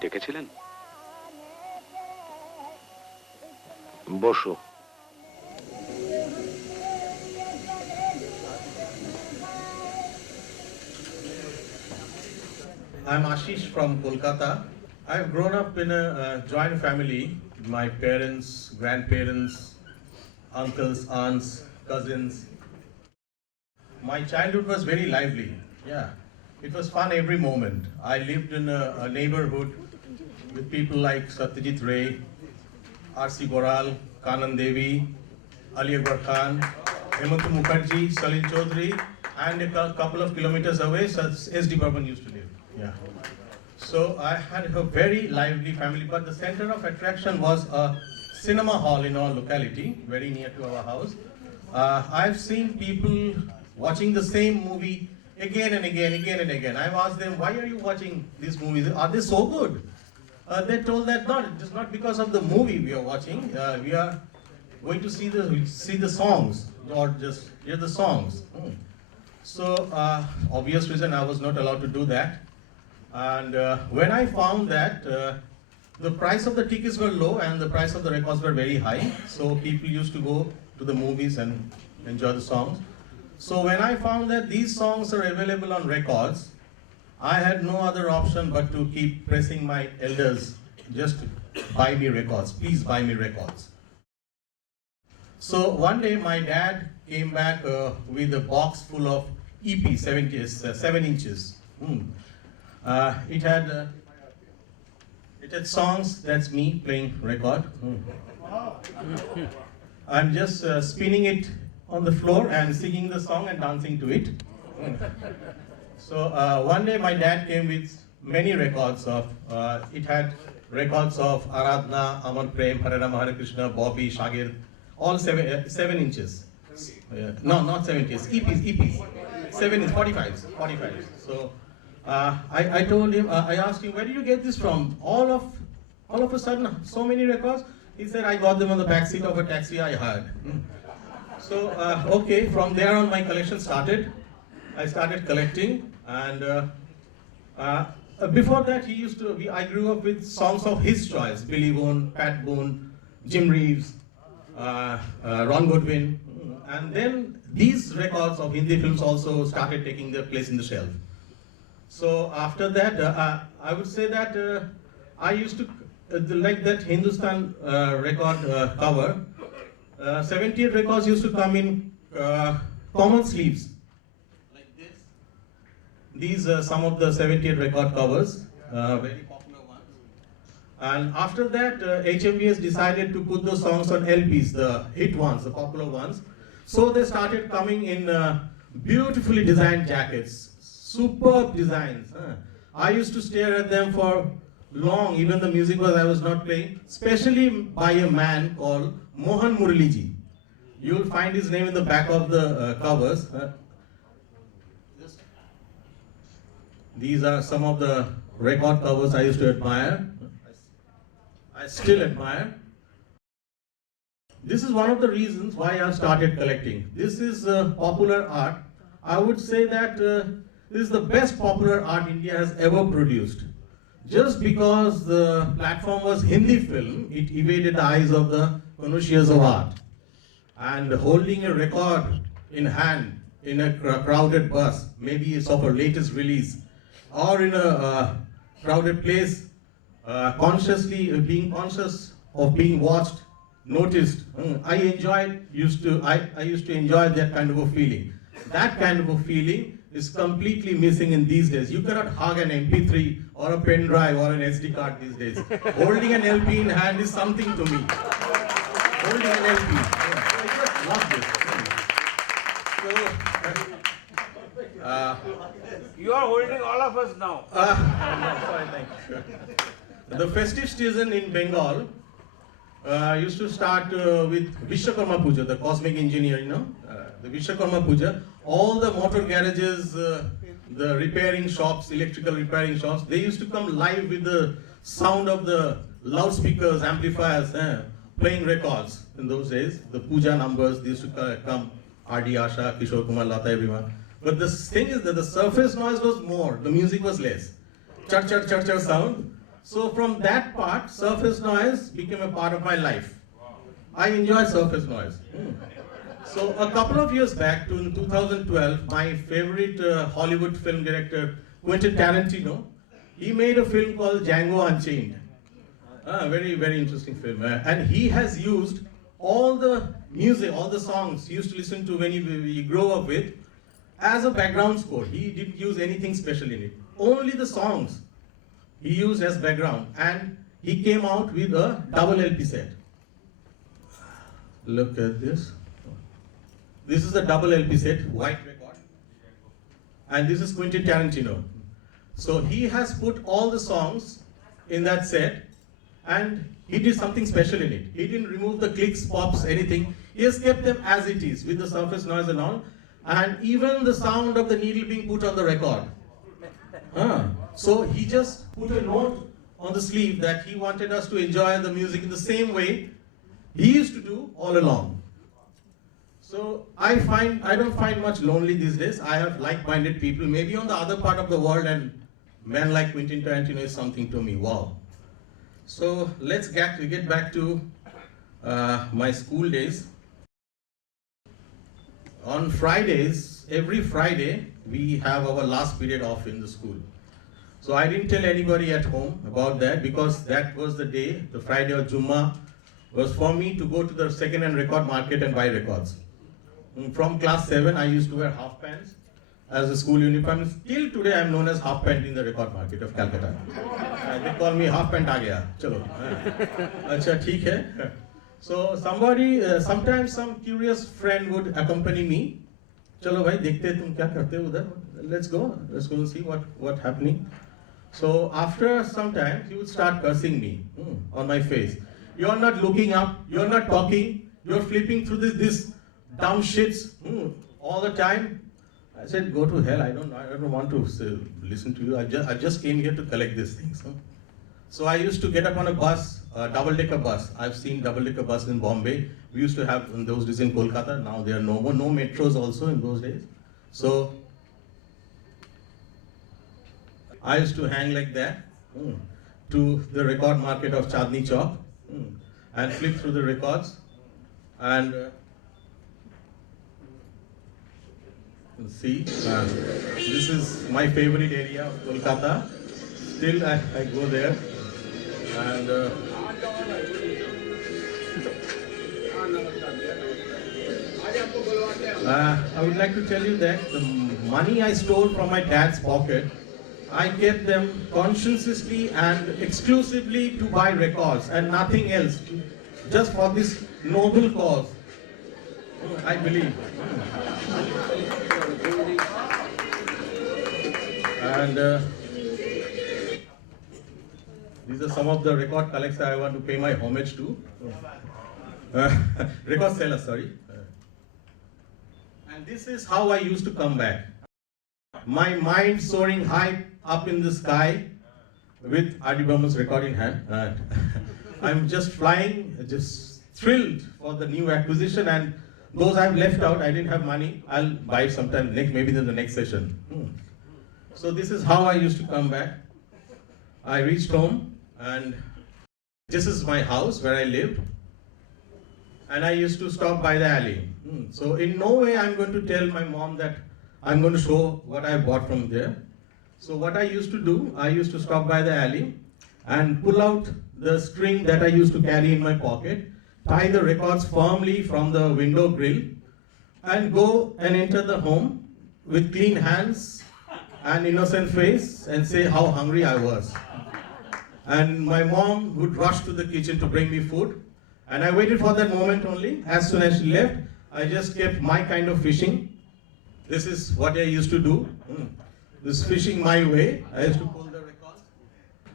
আমায় ডেকেছিলেন? বসো। I'm Ashish from Kolkata. I've grown up in a joint family. My parents, grandparents, uncles, aunts, cousins. My childhood was very lively. Yeah, it was fun every moment. I lived in a neighborhood with people like Satyajit Ray, R.C. Goral, Kanan Devi, Ali Akbar Khan, Hemant Mukherjee, Salil Chaudhary, and a couple of kilometers away, S.D. Burman used to live. Yeah. So I had a very lively family, but the center of attraction was a cinema hall in our locality, very near to our house. I've seen people watching the same movie again and again. I've asked them, why are you watching these movies? Are they so good? They told that no, it is not because of the movie we are watching. We are going to see the songs, or just hear the songs. So obvious reason I was not allowed to do that. And when I found that the price of the tickets were low and the price of the records were very high, so people used to go to the movies and enjoy the songs. So when I found that these songs are available on records, I had no other option but to keep pressing my elders, just buy me records, please buy me records. So one day my dad came back with a box full of EP 7 inches. It had songs. That's me playing record. I'm just spinning it on the floor and singing the song and dancing to it. So one day my dad came with many records of. It had records of Aradhna, Amar Prem, Hare Rama, Hare Krishna, Bobby, Shagir, all 7 inches. No, not 7 inches. EPs. 7 is 45s. So. I told him, I asked him, where did you get this from? All of a sudden, so many records. He said, I got them on the back seat of a taxi I hired. So, okay, from there on my collection started. I started collecting, and before that, I grew up with songs of his choice: Billy Boone, Pat Boone, Jim Reeves, Ron Goodwin, and then these records of Hindi films also started taking their place in the shelf. So after that, I would say that I used to like that Hindustan record cover. 78 records used to come in common sleeves, like this. These are some of the 78 record covers, very popular ones. And after that, HMVS decided to put those songs on LPs, the hit ones, the popular ones. So they started coming in beautifully designed jackets. Superb designs. I used to stare at them for long, even the music I was not playing, especially by a man called Mohan Muraliji. You will find his name in the back of the covers. These are some of the record covers I used to admire. I still admire. This is one of the reasons why I started collecting. This is popular art. I would say that this is the best popular art India has ever produced. Just because the platform was Hindi film, it evaded the eyes of the connoisseurs of art. And holding a record in hand in a crowded bus, maybe it's of a latest release, or in a crowded place, being conscious of being watched, noticed. I used to enjoy that kind of a feeling. That kind of a feeling is completely missing in these days. You cannot hug an MP3 or a pen drive or an SD card these days. Holding an LP in hand is something to me. Holding an LP. I just love this. So, you are holding all of us now. Sorry, thank you. The festive season in Bengal used to start with Vishwakarma Puja, the cosmic engineer, the Vishwakarma Puja. All the motor garages, the repairing shops, electrical repairing shops, they used to come live with the sound of the loudspeakers, amplifiers, playing records in those days. The puja numbers, they used to come, R.D. Asha, Kishore Kumar, Lata, everyone. But the thing is that the surface noise was more, the music was less. Char char char char sound. So from that part, surface noise became a part of my life. I enjoy surface noise. So a couple of years back, in 2012, my favorite Hollywood film director, Quentin Tarantino, he made a film called Django Unchained. Very, very interesting film. And he has used all the music, all the songs you used to listen to when you grow up with, as a background score. He didn't use anything special in it. Only the songs he used as background. And he came out with a double LP set. Look at this. This is the double LP set, white record. And this is Quentin Tarantino. So he has put all the songs in that set, and he did something special in it. He didn't remove the clicks, pops, anything. He has kept them as it is, with the surface noise and all, and even the sound of the needle being put on the record. So he just put a note on the sleeve that he wanted us to enjoy the music in the same way he used to do all along. So I don't find much lonely these days. I have like-minded people, maybe on the other part of the world, and man like Quentin Tarantino is something to me. Wow. So let's get back to my school days. On Fridays, every Friday, we have our last period off in the school. So I didn't tell anybody at home about that, because that was the day, the Friday of Jummah, was for me to go to the second-hand record market and buy records. From class 7, I used to wear half pants as a school uniform. Till today, I am known as half pant in the record market of Calcutta. They call me half pant aa gaya. Chalo. Acha, theek hai. So sometimes some curious friend would accompany me. Chalo bhai, dekhte hai tum kya karte ho udhar. Let's go and see what's happening. So after some time, he would start cursing me on my face. You're not looking up, you're not talking, you're flipping through this dumb shits all the time. I said, go to hell, I don't want to listen to you. I just came here to collect these things. So I used to get up on a bus, a double-decker bus. I've seen double-decker bus in Bombay. We used to have in those days in Kolkata. Now there are no metros also in those days. So I used to hang like that to the record market of Chandni Chowk and flip through the records. And see, this is my favorite area of Kolkata. Still, I go there, and I would like to tell you that the money I stole from my dad's pocket, I kept them conscientiously and exclusively to buy records and nothing else, just for this noble cause, I believe. And these are some of the record collectors I want to pay my homage to. Record sellers, sorry. And this is how I used to come back. My mind soaring high up in the sky with R.D. Burman's record in hand. I'm just flying, just thrilled for the new acquisition, and those I've left out, I didn't have money. I'll buy it sometime maybe in the next session. So this is how I used to come back. I reached home, and this is my house where I lived. And I used to stop by the alley. So in no way I'm going to tell my mom that I'm going to show what I bought from there. So what I used to do, I used to stop by the alley and pull out the string that I used to carry in my pocket, tie the records firmly from the window grill, and go and enter the home with clean hands and innocent face and say how hungry I was. And my mom would rush to the kitchen to bring me food. And I waited for that moment only. As soon as she left, I just kept my kind of fishing. This is what I used to do. This fishing my way. I used to pull the records.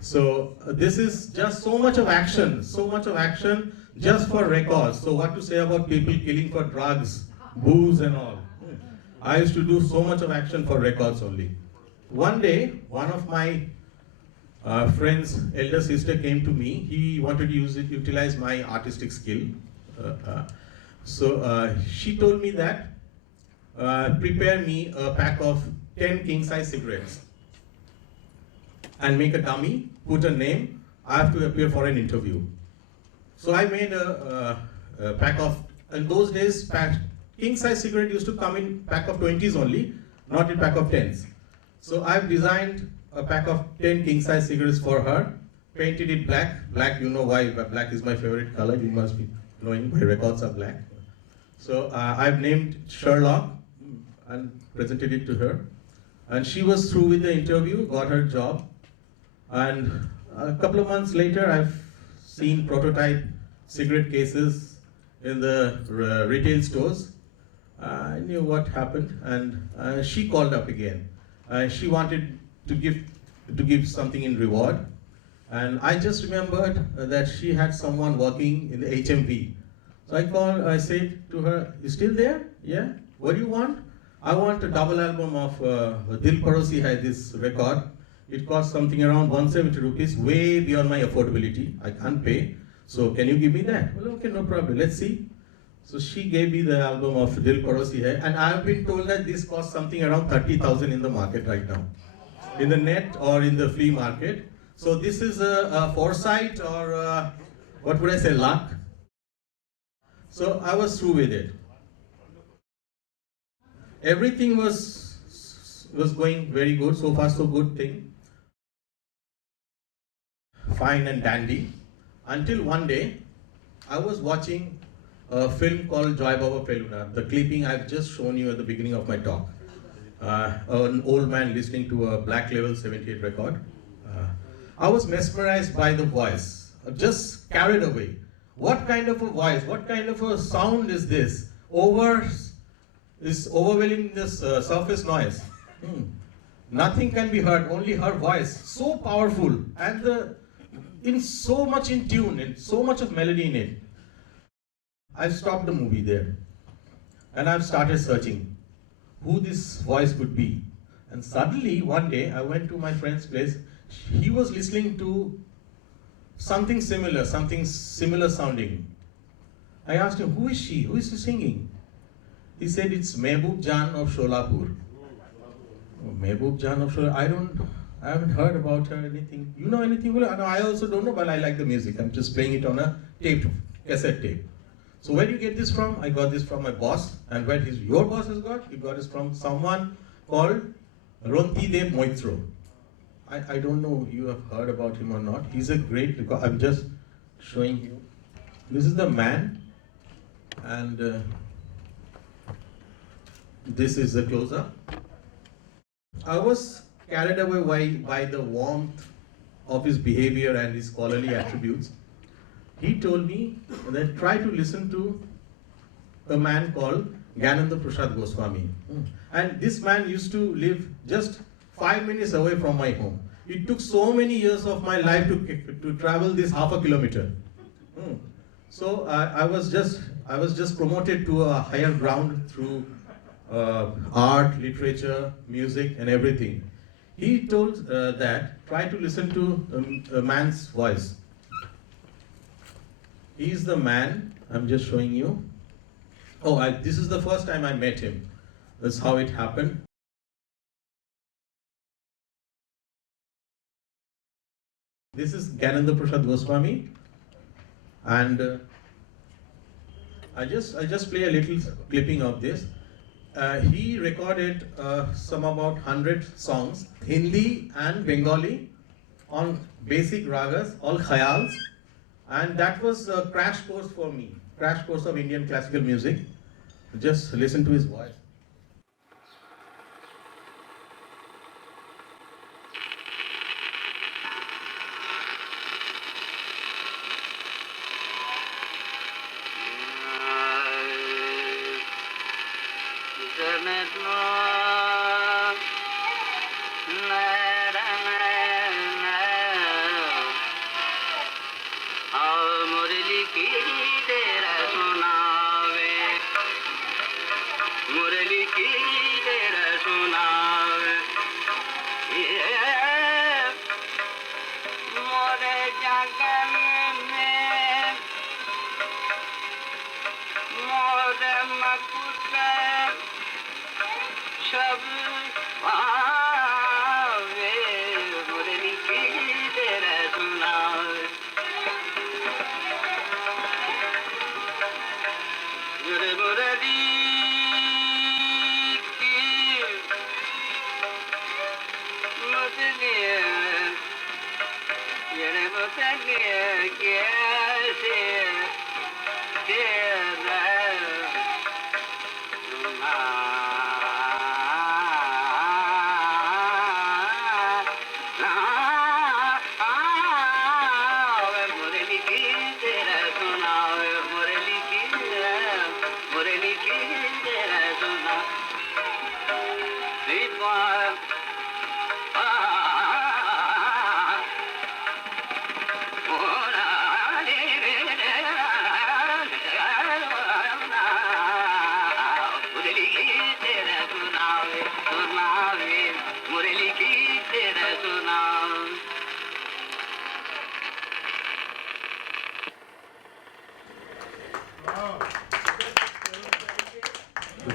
So this is just so much of action just for records. So what to say about people killing for drugs, booze and all. I used to do so much of action for records only. One day, one of my friend's elder sister came to me. He wanted to utilize my artistic skill. So she told me that prepare me a pack of 10 king-size cigarettes. and make a dummy, put a name. I have to appear for an interview. So I made a pack of, in those days, king size cigarette used to come in pack of 20s only, not in pack of 10s. So I've designed a pack of 10 king size cigarettes for her, painted it black. Black, you know why, black is my favorite color, you must be knowing my records are black. So I've named Sherlock and presented it to her. And she was through with the interview, got her job. And a couple of months later, I've seen prototype cigarette cases in the retail stores. I knew what happened, and she called up again. She wanted to give something in reward. And I just remembered that she had someone working in the HMV. So I said to her, "You still there? Yeah? What do you want?" "I want a double album of Dil Parosi Hai, this record. It costs something around 170 rupees, way beyond my affordability. I can't pay. So can you give me that?" "Well, okay, no problem. Let's see." So she gave me the album of Dil Parosi Hai, and I have been told that this costs something around 30,000 in the market right now, in the net or in the flea market. So this is a foresight, or what would I say, luck. So I was through with it. Everything was going very good, so far so good thing. Fine and dandy. Until one day, I was watching a film called Joy Baba Peluna, the clipping I've just shown you at the beginning of my talk. An old man listening to a Black Label 78 record. I was mesmerized by the voice, just carried away. What kind of a voice, what kind of a sound is this? Is overwhelming this surface noise. Nothing can be heard, only her voice. So powerful, and in so much in tune, and so much of melody in it. I stopped the movie there, and I've started searching who this voice could be. And suddenly, one day, I went to my friend's place. He was listening to something similar sounding. I asked him, "Who is she? Who is she singing?" He said, "It's Mehboob Jan of Sholapur." Oh, Mehboob Jan of Sholapur. I haven't heard about her, anything. You know anything? Well, no, I also don't know, but I like the music. I'm just playing it on a cassette tape. "So where do you get this from?" "I got this from my boss." "And where your boss has got?" "He got it from someone called Ronti Dev Moitro." I don't know if you have heard about him or not. He's a great record. I'm just showing you. This is the man, and this is the close-up. I was carried away by the warmth of his behavior and his scholarly attributes. He told me that try to listen to a man called Gyananda Prasad Goswami. And this man used to live just 5 minutes away from my home. It took so many years of my life to travel this half a kilometer. So I was just promoted to a higher ground through art, literature, music, and everything. He told that try to listen to a man's voice. He's the man. I'm just showing you. Oh, this is the first time I met him. That's how it happened. This is Gyananda Prasad Goswami, and I just play a little clipping of this. He recorded some about 100 songs, Hindi and Bengali, on basic ragas, all khayals, and that was a crash course for me, crash course of Indian classical music. Just listen to his voice. Shab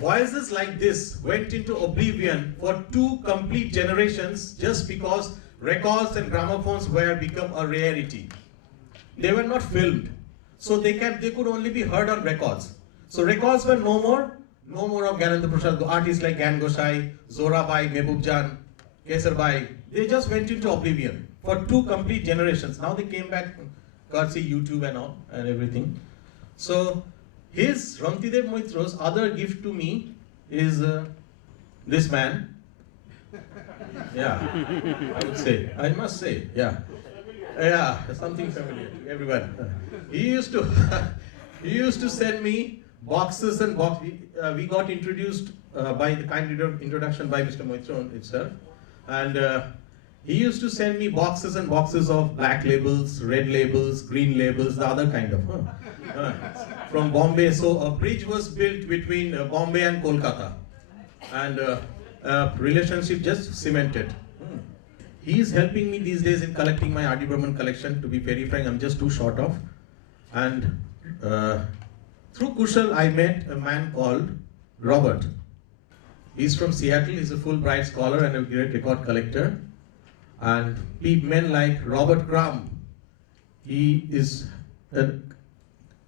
Voices like this went into oblivion for 2 complete generations just because records and gramophones were become a rarity. They were not filmed, so they could only be heard on records. So records were no more of Gyanendra Prasad, artists like Gan Gosai, Zorabai, Mehboob Jan, Kesar Bai. They just went into oblivion for 2 complete generations. Now they came back, courtesy YouTube and all and everything. So his Rantidev Moitro's other gift to me is this man. Yeah, I would say, I must say, yeah. Yeah, something familiar to everyone. He used to send me boxes and boxes. We got introduced by the kind introduction by Mr. Moitron itself. And he used to send me boxes and boxes of black labels, red labels, green labels, the other kind of. From Bombay. So a bridge was built between Bombay and Kolkata. And relationship just cemented. He is helping me these days in collecting my R.D. Burman collection. To be very frank, I'm just too short of. And through Kushal, I met a man called Robert. He's from Seattle. He's a Fulbright scholar and a great record collector. And men like Robert Crumb, he is a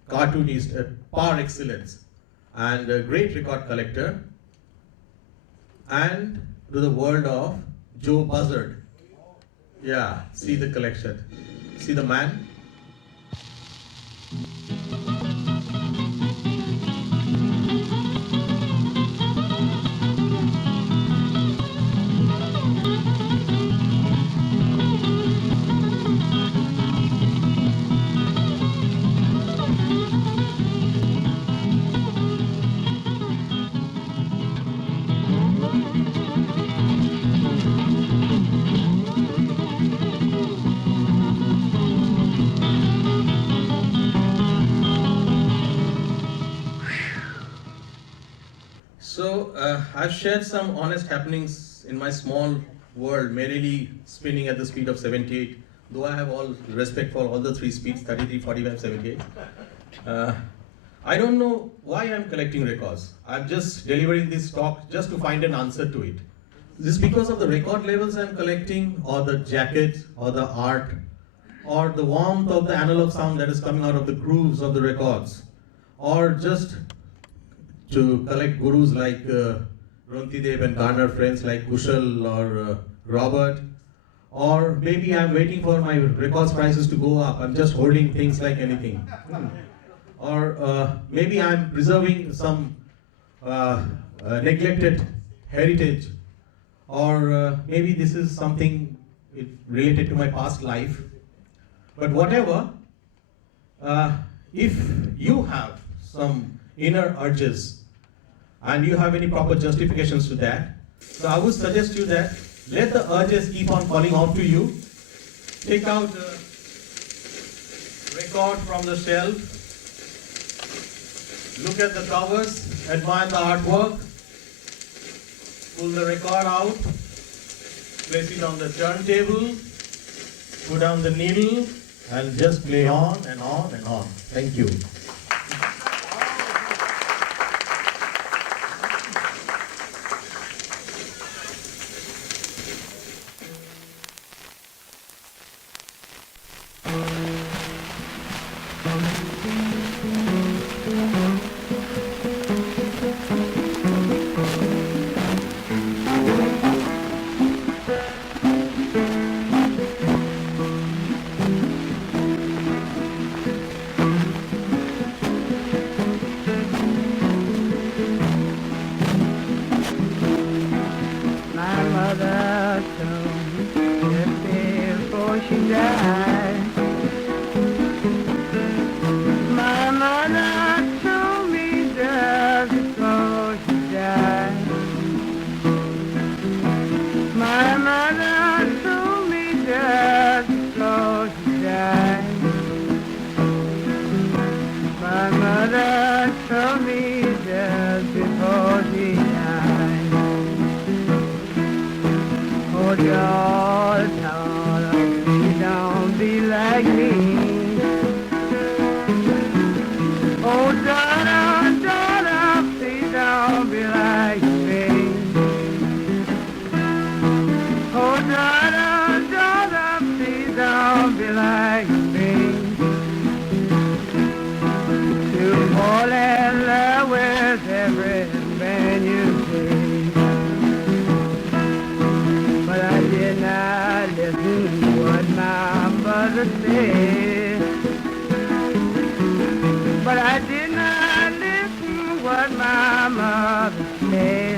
cartoonist, par excellence, and a great record collector. And to the world of Joe Buzzard. Yeah, see the collection. See the man. So I've shared some honest happenings in my small world, merrily spinning at the speed of 78, though I have all respect for all the 3 speeds, 33, 45, 78. I don't know why I'm collecting records. I'm just delivering this talk just to find an answer to it. Is this because of the record labels I'm collecting, or the jacket, or the art, or the warmth of the analog sound that is coming out of the grooves of the records, or just to collect gurus like Rantidev and garner friends like Kushal or Robert, or maybe I'm waiting for my records prices to go up. I'm just holding things like anything. Or maybe I'm preserving some neglected heritage, or maybe this is something related to my past life. But whatever, if you have some inner urges and you have any proper justifications to that, so I would suggest you that let the urges keep on calling out to you. Take out the record from the shelf, look at the covers, admire the artwork, pull the record out, place it on the turntable, put down the needle, and just play on and on and on. Thank you. mother told me just before she died. My mother told me just before she died. My mother told me just before she died. My mother told me just before she died. Oh, daughter, please don't be like me. Oh, daughter, please don't be like me. Oh, daughter, please don't be like me. To fall in love with every man you see. But I did not listen to what my mother said. But I did not listen to what my mother said.